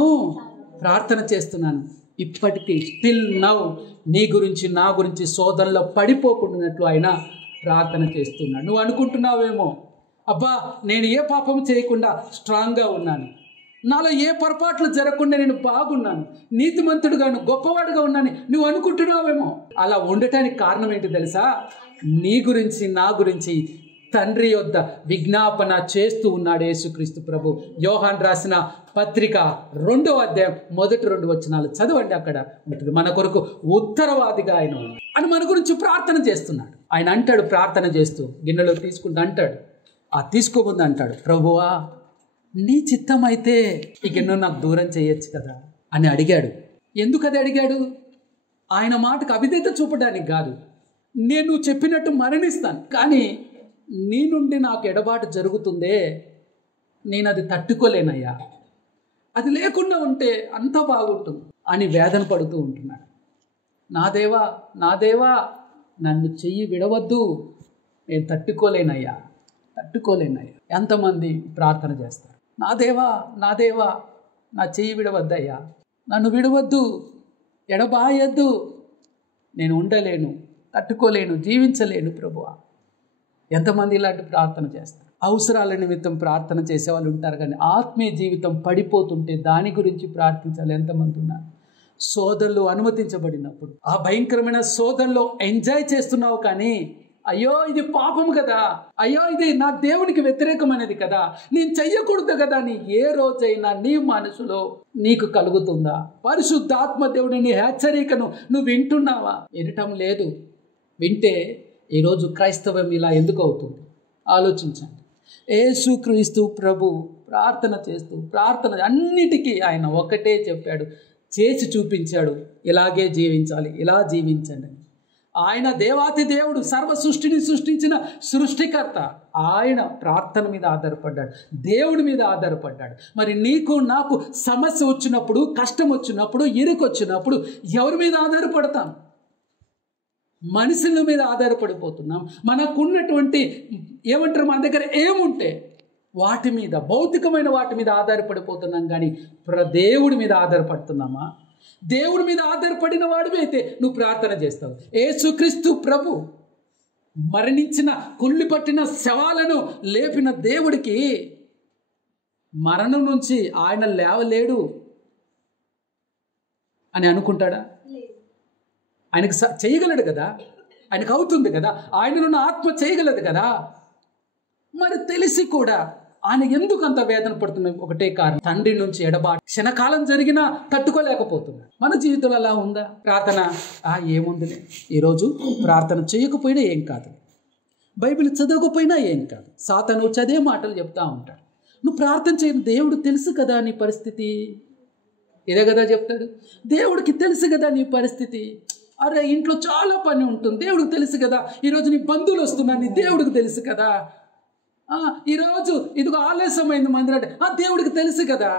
ప్రార్థన చేస్తున్నాను. ఇప్పటికీ స్టిల్ నౌ నీ గురించి నా గురించి శోధనలో పడిపోకుండానట్లు ఆయన ప్రార్థన చేస్తున్నాడు. నువ్వు అనుకుంటున్నావేమో, అబ్బా నేను ఏ పాపం చేయకుండా స్ట్రాంగ్గా ఉన్నాను, నాలో ఏ పొరపాట్లు జరగకుండా నేను బాగున్నాను, నీతిమంతుడుగాను గొప్పవాడుగా ఉన్నాను నువ్వు అనుకుంటున్నావేమో. అలా ఉండటానికి కారణం ఏంటి తెలుసా? నీ గురించి నా గురించి తండ్రి యొద్ద విజ్ఞాపన చేస్తూ ఉన్నాడు యేసుక్రీస్తు ప్రభు. యోహాన్ రాసిన పత్రిక 2వ అధ్యాయం మొదటి 2 వచనాలు చదవండి, అక్కడ ఉంటుంది. మన కొరకు ఉత్తరవాదిగా ఆయన అని మన గురించి ప్రార్థన చేస్తున్నాడు. ఆయన అంటాడు, ప్రార్థన చేస్తూ గిన్నెలో తీసుకుంటూ అంటాడు, తీసుకోబోద్దు అంటాడు, ప్రభువా నీ చిత్తం అయితే ఇక ఎన్నో నాకు దూరం చేయొచ్చు కదా అని అడిగాడు. ఎందుకు అది అడిగాడు? ఆయన మాటకు అవిధేయత చూపడానికి కాదు. నేను చెప్పినట్టు మరణిస్తాను, కానీ నీ నుండి నాకు ఎడబాటు జరుగుతుందే, నేను అది తట్టుకోలేనయ్యా, అది లేకుండా ఉంటే అంత బాగుంటుంది అని వేదన పడుతూ ఉంటున్నాడు. నా దేవా నన్ను చెయ్యి విడవద్దు, నేను తట్టుకోలేనయ్యా. ఎంతమంది ప్రార్థన చేస్తారు, నా దేవా నా చెయ్యి విడవద్దయ్యా, నన్ను విడవద్దు, ఎడబాయొద్దు, నేను ఉండలేను, తట్టుకోలేను, జీవించలేను ప్రభువా. ఎంతమంది ఇలాంటి ప్రార్థన చేస్తారు? అవసరాల నిమిత్తం ప్రార్థన చేసేవాళ్ళు ఉంటారు, కానీ ఆత్మీయ జీవితం పడిపోతుంటే దాని గురించి ప్రార్థించాలి ఎంతమంది ఉన్నారు? శోధనలు అనుమతించబడినప్పుడు ఆ భయంకరమైన శోధనలో ఎంజాయ్ చేస్తున్నావు, కానీ అయ్యో ఇది పాపం కదా, అయ్యో ఇది నా దేవునికి వ్యతిరేకమైనది కదా, నేను చెయ్యకూడదు కదా అని ఏ రోజైనా నీ మనసులో నీకు కలుగుతుందా? పరిశుద్ధాత్మ దేవుడి నీ హెచ్చరికను నువ్వు వింటున్నావా? వినటం లేదు. వింటే ఈరోజు క్రైస్తవం ఇలా ఎందుకు అవుతుంది? ఆలోచించండి. యేసుక్రీస్తు ప్రభు ప్రార్థన చేస్తూ అన్నిటికీ ఆయన ఒకటే చెప్పాడు, చేసి చూపించాడు, ఇలాగే జీవించాలి, ఇలా జీవించండి. ఆయన దేవాతి దేవుడు, సర్వ సృష్టిని సృష్టించిన సృష్టికర్త. ఆయన ప్రార్థన మీద ఆధారపడ్డాడు, దేవుడి మీద ఆధారపడ్డాడు. మరి నీకు నాకు సమస్య వచ్చినప్పుడు, కష్టం వచ్చినప్పుడు, ఇరుకు వచ్చినప్పుడు ఎవరి మీద ఆధారపడతాం? మనుషుల మీద ఆధారపడిపోతున్నాం. మనకున్నటువంటి ఏమంటారు, మన దగ్గర ఏముంటే వాటి మీద, భౌతికమైన వాటి మీద ఆధారపడిపోతున్నాం, కానీ దేవుడి మీద ఆధారపడుతున్నామా? దేవుడి మీద ఆధారపడిన వాడివి అయితే నువ్వు ప్రార్థన చేస్తావు. యేసుక్రీస్తు ప్రభు మరణించిన, కుళ్ళి పట్టిన శవాలను లేపిన దేవుడికి మరణం నుంచి ఆయన లేవలేడు అని అనుకుంటాడా? ఆయనకు చేయగలడు కదా, ఆయనకు అవుతుంది కదా, ఆయనలో ఆత్మ చేయగలదు కదా. మరి తెలిసి కూడా ఆయన ఎందుకు అంత వేదన పడుతున్నాయి? ఒకటే కారణం, తండ్రి నుంచి ఎడబాటు క్షణకాలం జరిగినా తట్టుకోలేకపోతున్నా. మన జీవితంలో అలా ఉందా? ప్రార్థన ఏముందిలే, ఈరోజు ప్రార్థన చేయకపోయినా ఏం కాదు, బైబిల్ చదవకపోయినా ఏం కాదు, సాతాను చదే మాటలు చెప్తా ఉంటాడు. నువ్వు ప్రార్థన చేయను, దేవుడు తెలుసు కదా నీ పరిస్థితి, ఇదే కదా చెప్తాడు. దేవుడికి తెలుసు కదా నీ పరిస్థితి. అరే ఇంట్లో చాలా పని ఉంటుంది, దేవుడికి తెలుసు కదా. ఈరోజు నీ బంధువులు వస్తున్నారు, నీ దేవుడికి తెలుసు కదా. ఈరోజు ఇదిగో ఆలస్యమైంది మందిరం అంటే దేవుడికి తెలుసు కదా.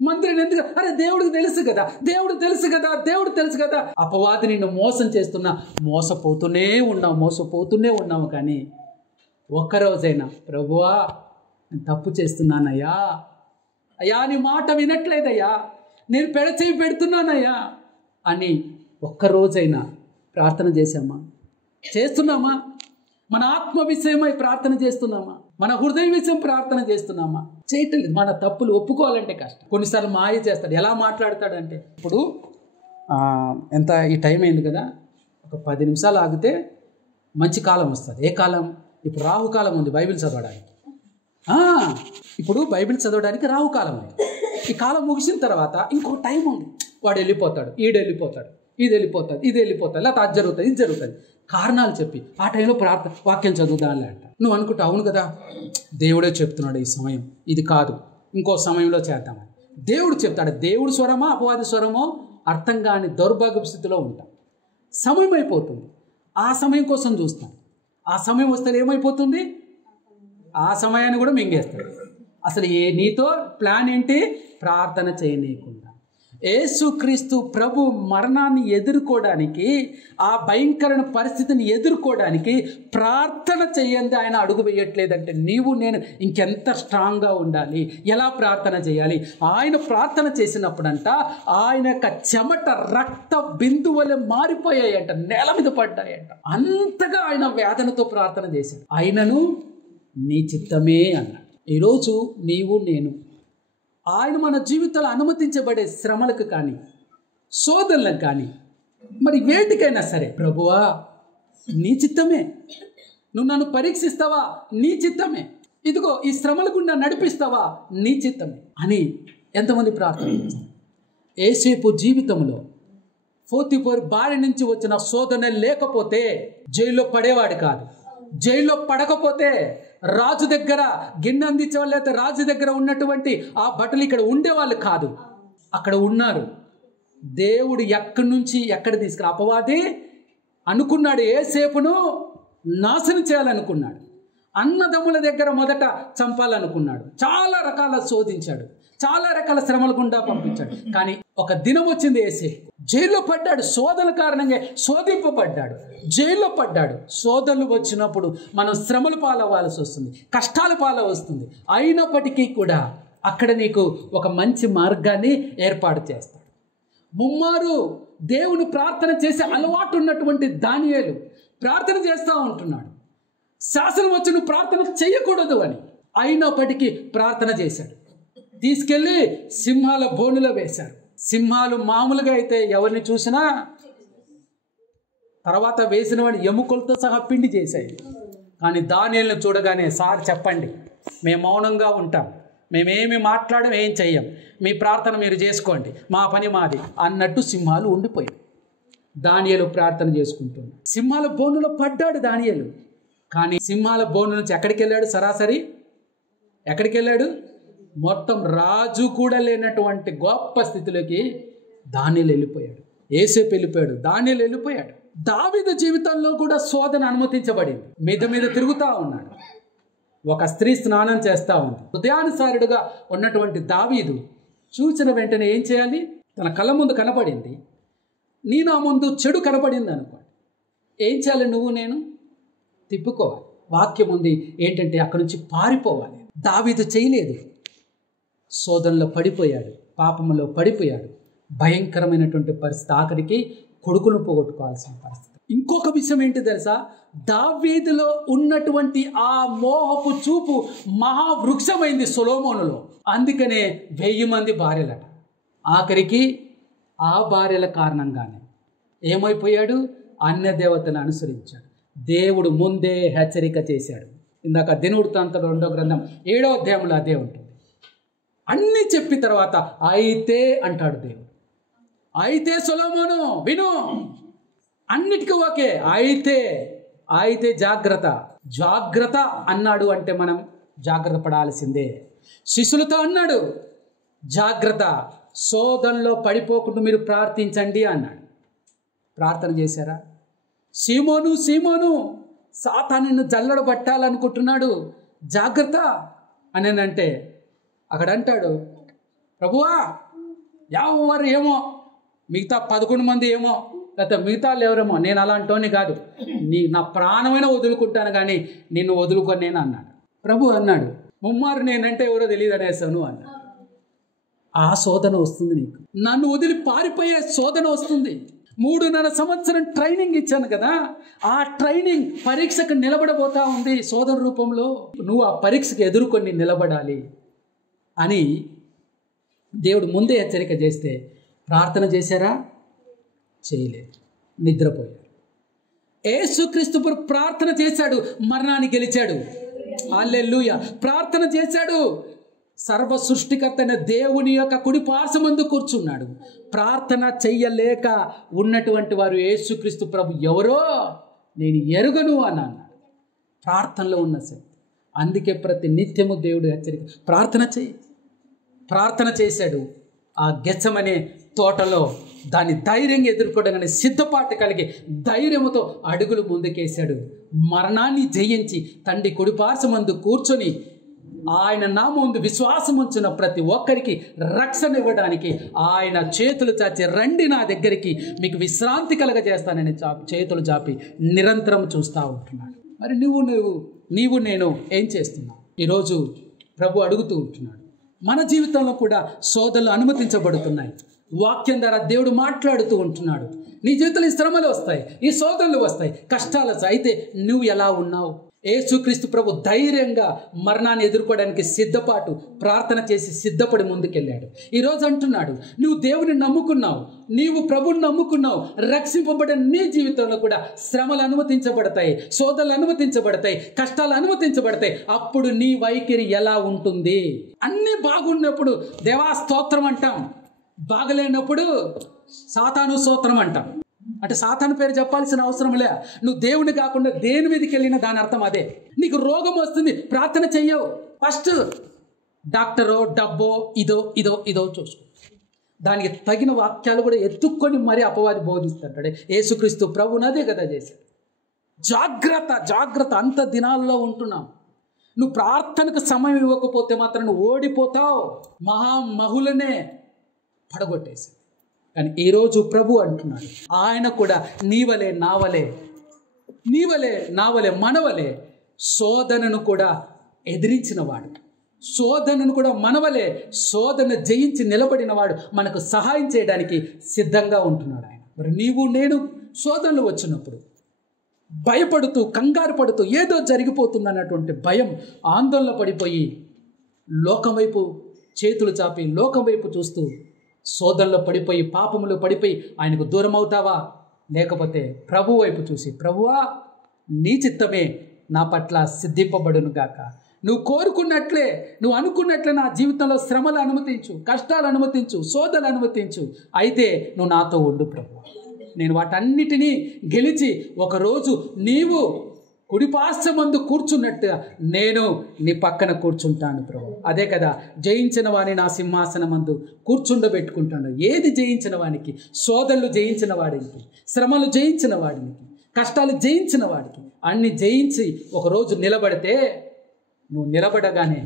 మందిరం ఎందుకు? అరే దేవుడికి తెలుసు కదా, దేవుడు తెలుసు కదా. అపవాది నిన్ను మోసం చేస్తున్నా, మోసపోతూనే ఉన్నావు. కానీ ఒక్కరోజైనా ప్రభువా నేను తప్పు చేస్తున్నానయ్యా, నీ మాట వినట్లేదయ్యా, నేను పెడచేవి పెడుతున్నానయ్యా అని ఒక్కరోజైనా ప్రార్థన చేస్తున్నామా? మన ఆత్మ విషయమై ప్రార్థన చేస్తున్నామా? మన హృదయ విషయం ప్రార్థన చేస్తున్నామా? చేయట్లేదు. మన తప్పులు ఒప్పుకోవాలంటే కష్టం. కొన్నిసార్లు మాయ చేస్తాడు. ఎలా మాట్లాడతాడంటే, ఇప్పుడు ఎంత ఈ టైం అయింది కదా, ఒక 10 నిమిషాలు ఆగితే మంచి కాలం వస్తుంది. ఏ కాలం? ఇప్పుడు రాహుకాలం ఉంది బైబిల్ చదవడానికి. ఇప్పుడు బైబిల్ చదవడానికి రాహుకాలం ఉంది. ఈ కాలం ముగిసిన తర్వాత ఇంకో టైం ఉంది. వాడు వెళ్ళిపోతాడు, ఇది వెళ్ళిపోతుంది, లేకపోతే అది జరుగుతుంది, ఇది జరుగుతుంది, కారణాలు చెప్పి ఆ టైంలో వాక్యం చదువుదాలే అంట. నువ్వు అనుకుంటా, అవును కదా దేవుడే చెప్తున్నాడు ఈ సమయం ఇది కాదు, ఇంకో సమయంలో చేద్దామని. దేవుడు చెప్తాడు. దేవుడు స్వరమా అపవాది స్వరమో అర్థం కాని దౌర్భాగ్య స్థితిలో ఉంటాం. సమయం అయిపోతుంది, ఆ సమయం కోసం చూస్తాం. ఆ సమయం వస్తే ఏమైపోతుంది? ఆ సమయాన్ని కూడా మింగేస్తాడు. అసలు నీతో ప్లాన్ ఏంటి? ప్రార్థన చేయనీయకుండా. యేసుక్రీస్తు ప్రభు మరణాన్ని ఎదుర్కోవడానికి, ఆ భయంకరమైన పరిస్థితిని ఎదుర్కోవడానికి ప్రార్థన చేయండి ఆయన అడుగు వేయట్లేదంటే నీవు నేను ఇంకెంత స్ట్రాంగ్గా ఉండాలి? ఎలా ప్రార్థన చేయాలి? ఆయన ప్రార్థన చేసినప్పుడంట ఆయన యొక్క చెమట రక్త బిందువులే మారిపోయాయంట, నేల మీద పడ్డాయంట. అంతగా ఆయన వేదనతో ప్రార్థన చేశాడు. ఆయనను నీ చిత్తమే అన్నాడు. ఈరోజు నీవు నేను ఆయన మన జీవితంలో అనుమతించబడే శ్రమలకు కానీ, శోధనలకు కానీ, మరి వేటికైనా సరే, ప్రభువా నీ చిత్తమే, నువ్వు నన్ను పరీక్షిస్తావా? నీ చిత్తమే, ఇదిగో ఈ శ్రమల గుండా నడిపిస్తావా? నీ చిత్తమే అని ఎంతమంది ప్రార్థన చేస్తారు? యేసేపు జీవితంలో పోతీఫరు భార్య నుంచి వచ్చిన శోధన లేకపోతే జైల్లో పడేవాడు కాదు. జైల్లో పడకపోతే రాజు దగ్గర గిన్నె అందించేవాళ్ళు, లేకపోతే రాజు దగ్గర ఉన్నటువంటి ఆ బట్టలు ఇక్కడ ఉండేవాళ్ళు కాదు, అక్కడ ఉన్నారు. దేవుడు ఎక్కడి నుంచి ఎక్కడ తీసుకురా, అపవాది అనుకున్నాడు యోసేపును నాశనం చేయాలనుకున్నాడు. అన్నదమ్ముల దగ్గర మొదట చంపాలనుకున్నాడు, చాలా రకాల శోధించాడు, చాలా రకాల శ్రమల గుండా పంపించాడు. కానీ ఒక దినం వచ్చింది, యోసేపు జైల్లో పడ్డాడు. శోధన కారణంగా శోధింపబడ్డాడు, జైల్లో పడ్డాడు. శోధనలు వచ్చినప్పుడు మనం శ్రమల పాలవ్వాల్సి వస్తుంది, కష్టాల వస్తుంది. అయినప్పటికీ కూడా అక్కడ నీకు ఒక మంచి మార్గాన్ని ఏర్పాటు చేస్తాడు. ముమ్మారు దేవుని ప్రార్థన చేసే అలవాటు ఉన్నటువంటి దానియేలు ప్రార్థన చేస్తూ ఉంటున్నాడు. శాసనం వచ్చి నువ్వు ప్రార్థన చేయకూడదు అని, అయినప్పటికీ ప్రార్థన చేశాడు. తీసుకెళ్ళి సింహాల బోనులో వేశారు. సింహాలు మామూలుగా అయితే ఎవరిని చూసినా తర్వాత వేసిన వాడిని ఎముకలతో సహా పిండి చేశాయి. కానీ దానియేలును చూడగానే, సార్ చెప్పండి, మేము మౌనంగా ఉంటాం, మేమేమి మాట్లాడం, ఏం చెయ్యం, మీ ప్రార్థన మీరు చేసుకోండి, మా పని మాది అన్నట్టు సింహాలు ఉండిపోయాయి. దానియేలు ప్రార్థన చేసుకుంటున్నాడు. సింహాల బోనులో పడ్డాడు దానియేలు. కానీ సింహాల బోను నుంచి ఎక్కడికి వెళ్ళాడు? సరాసరి ఎక్కడికి వెళ్ళాడు? మొత్తం రాజు కూడా లేనటువంటి గొప్ప స్థితిలోకి దానియేలు వెళ్ళిపోయాడు. యోసేపు వెళ్ళిపోయాడు, దానియేలు వెళ్ళిపోయాడు. దావీదు జీవితంలో కూడా శోధన అనుమతించబడింది. మీద తిరుగుతూ ఉన్నాడు. ఒక స్త్రీ స్నానం చేస్తూ ఉంది. హృదయానుసారుడుగా ఉన్నటువంటి దావీదు చూసిన వెంటనే ఏం చేయాలి? తన కళ్ళ ముందు కనపడింది, నీ నా ముందు చెడు కనపడింది అనుకోండి, ఏం చేయాలి? నువ్వు నేను తిప్పుకోవాలి. వాక్యం ఉంది ఏంటంటే అక్కడి నుంచి పారిపోవాలి. దావీదు చేయలేదు. శోధనలో పడిపోయాడు, పాపములో పడిపోయాడు. భయంకరమైనటువంటి పరిస్థితి, ఆఖరికి కొడుకును పోగొట్టుకోవాల్సిన పరిస్థితి. ఇంకొక విషయం ఏంటి తెలుసా? దావీదులో ఉన్నటువంటి ఆ మోహపు చూపు మహావృక్షమైంది సొలొమోనులో. అందుకనే 1000 మంది భార్యలట. ఆఖరికి ఆ భార్యల కారణంగానే ఏమైపోయాడు? అన్య దేవతను అనుసరించాడు. దేవుడు ముందే హెచ్చరిక చేశాడు. ఇందాక దినవృత్తాంతం 2వ గ్రంథం 7వ అధ్యాయంలో అదే ఉంటుంది. అన్నీ చెప్పిన తర్వాత అయితే అంటాడు దేవుడు. అయితే సొలొమోను విను, అన్నిటికీ ఓకే, అయితే జాగ్రత్త అన్నాడు అంటే మనం జాగ్రత్త పడాల్సిందే. శిష్యులతో అన్నాడు జాగ్రత్త, శోధనలో పడిపోకుండా మీరు ప్రార్థించండి అన్నాడు. ప్రార్థన చేశారా? సీమోను సాతాను నిన్ను జల్లడబట్టాలనుకుంటున్నాడు, జాగ్రత్త అని అంటే అక్కడ అంటాడు, ప్రభువా ఎవరు ఏమో, మిగతా 11 మంది ఏమో, లేకపోతే మిగతా ఎవరేమో, నేను అలాంటోని కాదు, నా ప్రాణమైన వదులుకుంటాను కానీ నిన్ను వదులుకొనేను అన్నాడు. ప్రభు అన్నాడు, ముమ్మారు నేనంటే ఎవరో తెలియదు అనేసాను అన్నాడు. ఆ శోధన వస్తుంది నీకు, నన్ను వదిలి పారిపోయే శోధన వస్తుంది. 3.5 సంవత్సరం ట్రైనింగ్ ఇచ్చాను కదా, ఆ ట్రైనింగ్ పరీక్షకు నిలబడబోతా ఉంది శోధన రూపంలో. నువ్వు ఆ పరీక్షకు ఎదుర్కొని నిలబడాలి అని దేవుడు ముందే హెచ్చరిక చేస్తే ప్రార్థన చేశారా? చేయలేదు, నిద్రపోయాడు. యేసుక్రీస్తు ప్రార్థన చేశాడు, మరణాన్ని గెలిచాడు. హల్లెలూయా. ప్రార్థన చేశాడు, సర్వ సృష్టికర్త అయిన దేవుని యొక్క కుడి పార్శ్వమందు కూర్చున్నాడు. ప్రార్థన చెయ్యలేక ఉన్నటువంటి వారు యేసుక్రీస్తు ప్రభు ఎవరో నేను ఎరుగను అని అన్నాడు. ప్రార్థనలో ఉన్న శక్తి. అందుకే ప్రతి నిత్యము దేవుడు హెచ్చరిక, ప్రార్థన చేశాడు. ఆ గెత్సెమనే తోటలో దాన్ని ధైర్యంగా ఎదుర్కోవడానికి సిద్ధపాటు కలిగి ధైర్యముతో అడుగులు ముందుకేశాడు. మరణాన్ని జయించి తండ్రి కుడిపార్శ్వమందు కూర్చొని ఆయన నామముందు విశ్వాసం ఉంచిన ప్రతి ఒక్కరికి రక్షణ ఇవ్వడానికి ఆయన చేతులు చాచి, రండి నా దగ్గరికి మీకు విశ్రాంతి కలగజేస్తానని చేతులు చాపి నిరంతరం చూస్తూ ఉంటున్నాడు. మరి నీవు నేను ఏం చేస్తున్నావు? ఈరోజు ప్రభు అడుగుతూ ఉంటున్నాడు. మన జీవితంలో కూడా శోధనలు అనుమతించబడుతున్నాయి. వాక్యం ద్వారా దేవుడు మాట్లాడుతూ ఉంటున్నాడు. నీ జీవితంలో ఈ శ్రమలు వస్తాయి, ఈ శోధనలు వస్తాయి, కష్టాలు వస్తాయి. అయితే నువ్వు ఎలా ఉన్నావు? యేసుక్రీస్తు ప్రభు ధైర్యంగా మరణాన్ని ఎదుర్కోవడానికి సిద్ధపాటు ప్రార్థన చేసి సిద్ధపడి ముందుకెళ్ళాడు. ఈరోజు అంటున్నాడు, నువ్వు దేవుని నమ్ముకున్నావు, నీవు ప్రభుని నమ్ముకున్నావు, రక్షింపబడిన నీ జీవితంలో కూడా శ్రమలు అనుమతించబడతాయి, శోధనలు అనుమతించబడతాయి, కష్టాలు అనుమతించబడతాయి. అప్పుడు నీ వైఖరి ఎలా ఉంటుంది? అన్నీ బాగున్నప్పుడు దేవా స్తోత్రం అంటాం, బాగలేనప్పుడు సాతాను స్తోత్రం అంటాం. అంటే సాతాను పేరు చెప్పాల్సిన అవసరం లే. నువ్వు దేవుని కాకుండా దేని మీదకి వెళ్ళినా దాని అర్థం అదే. నీకు రోగం వస్తుంది, ప్రార్థన చెయ్యవు. ఫస్ట్ డాక్టరో డబ్బో ఇదో చూసుకో. దానికి తగిన వాక్యాలు కూడా ఎత్తుక్కొని మరీ అపవాది బోధిస్తుంటాడు. యేసుక్రీస్తు ప్రభువుని అదే కదా చేశాడు. జాగ్రత్త అంత దినాల్లో ఉంటున్నాం. నువ్వు ప్రార్థనకు సమయం ఇవ్వకపోతే మాత్రం నువ్వు ఓడిపోతావు. మహామహులనే పడగొట్టేసి. కానీ ఈరోజు ప్రభు అంటున్నాడు, ఆయన కూడా నీవలే నావలే మనవలే శోధనను కూడా ఎదిరించిన వాడు, శోధనను కూడా మనవలే శోధన జయించి నిలబడిన వాడు మనకు సహాయం చేయడానికి సిద్ధంగా ఉంటున్నాడు ఆయన. మరి నీవు నేను శోధనలు వచ్చినప్పుడు భయపడుతూ కంగారు పడుతూ ఏదో జరిగిపోతుందన్నటువంటి భయం ఆందోళన పడిపోయి లోకం వైపు చేతులు చాపి లోకం వైపు చూస్తూ శోధనలో పడిపోయి పాపములో పడిపోయి ఆయనకు దూరం అవుతావా? లేకపోతే ప్రభు వైపు చూసి, ప్రభువా నీ చిత్తమే నా పట్ల సిద్ధింపబడును గాక, నువ్వు కోరుకున్నట్లే నువ్వు అనుకున్నట్లే నా జీవితంలో శ్రమలు అనుమతించు, కష్టాలు అనుమతించు, శోధనలు అనుమతించు, అయితే నువ్వు నాతో ఉండు ప్రభు. నేను వాటన్నిటినీ గెలిచి ఒకరోజు నీవు కుడిపార్శ్వమందు కూర్చున్నట్టుగా నేను నీ పక్కన కూర్చుంటాను ప్రభు. అదే కదా జయించిన వాడిని నా సింహాసనమందు కూర్చుండబెట్టుకుంటాను. ఏది జయించిన వానికి? శోధనలు జయించిన వాడికి, శ్రమలు జయించిన వాడికి, కష్టాలు జయించిన వాడికి అన్ని జయించి ఒకరోజు నిలబడితే, నువ్వు నిలబడగానే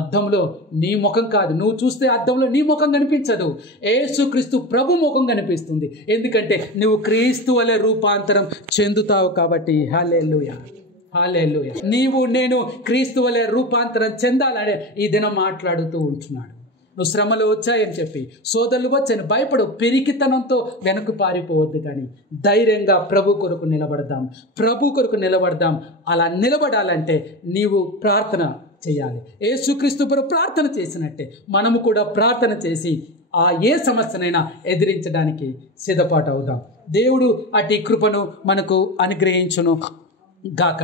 అద్దంలో నీ ముఖం కాదు, నువ్వు చూస్తే అద్దంలో నీ ముఖం కనిపించదు, యేసుక్రీస్తు ప్రభు ముఖం కనిపిస్తుంది. ఎందుకంటే నువ్వు క్రీస్తు వలె రూపాంతరం చెందుతావు కాబట్టి. హల్లెలూయా, హల్లెలూయా. నీవు నేను క్రీస్తు వలె రూపాంతరం చెందాలని ఈ దినం మాట్లాడుతూ ఉంటున్నాడు. నువ్వు శ్రమలు వచ్చాయని చెప్పి, శోధనలు వచ్చాయని భయపడు, పెరికితనంతో వెనక్కు పారిపోవద్దు. కానీ ధైర్యంగా ప్రభు కొరకు నిలబడదాం. అలా నిలబడాలంటే నీవు ప్రార్థన చేయాలి. యేసుక్రీస్తు ప్రార్థన చేసినట్టే మనము కూడా ప్రార్థన చేసి ఏ సమస్యనైనా ఎదిరించడానికి సిద్ధపాటు అవుదాం. దేవుడు అట్టి కృపను మనకు అనుగ్రహించును గాక.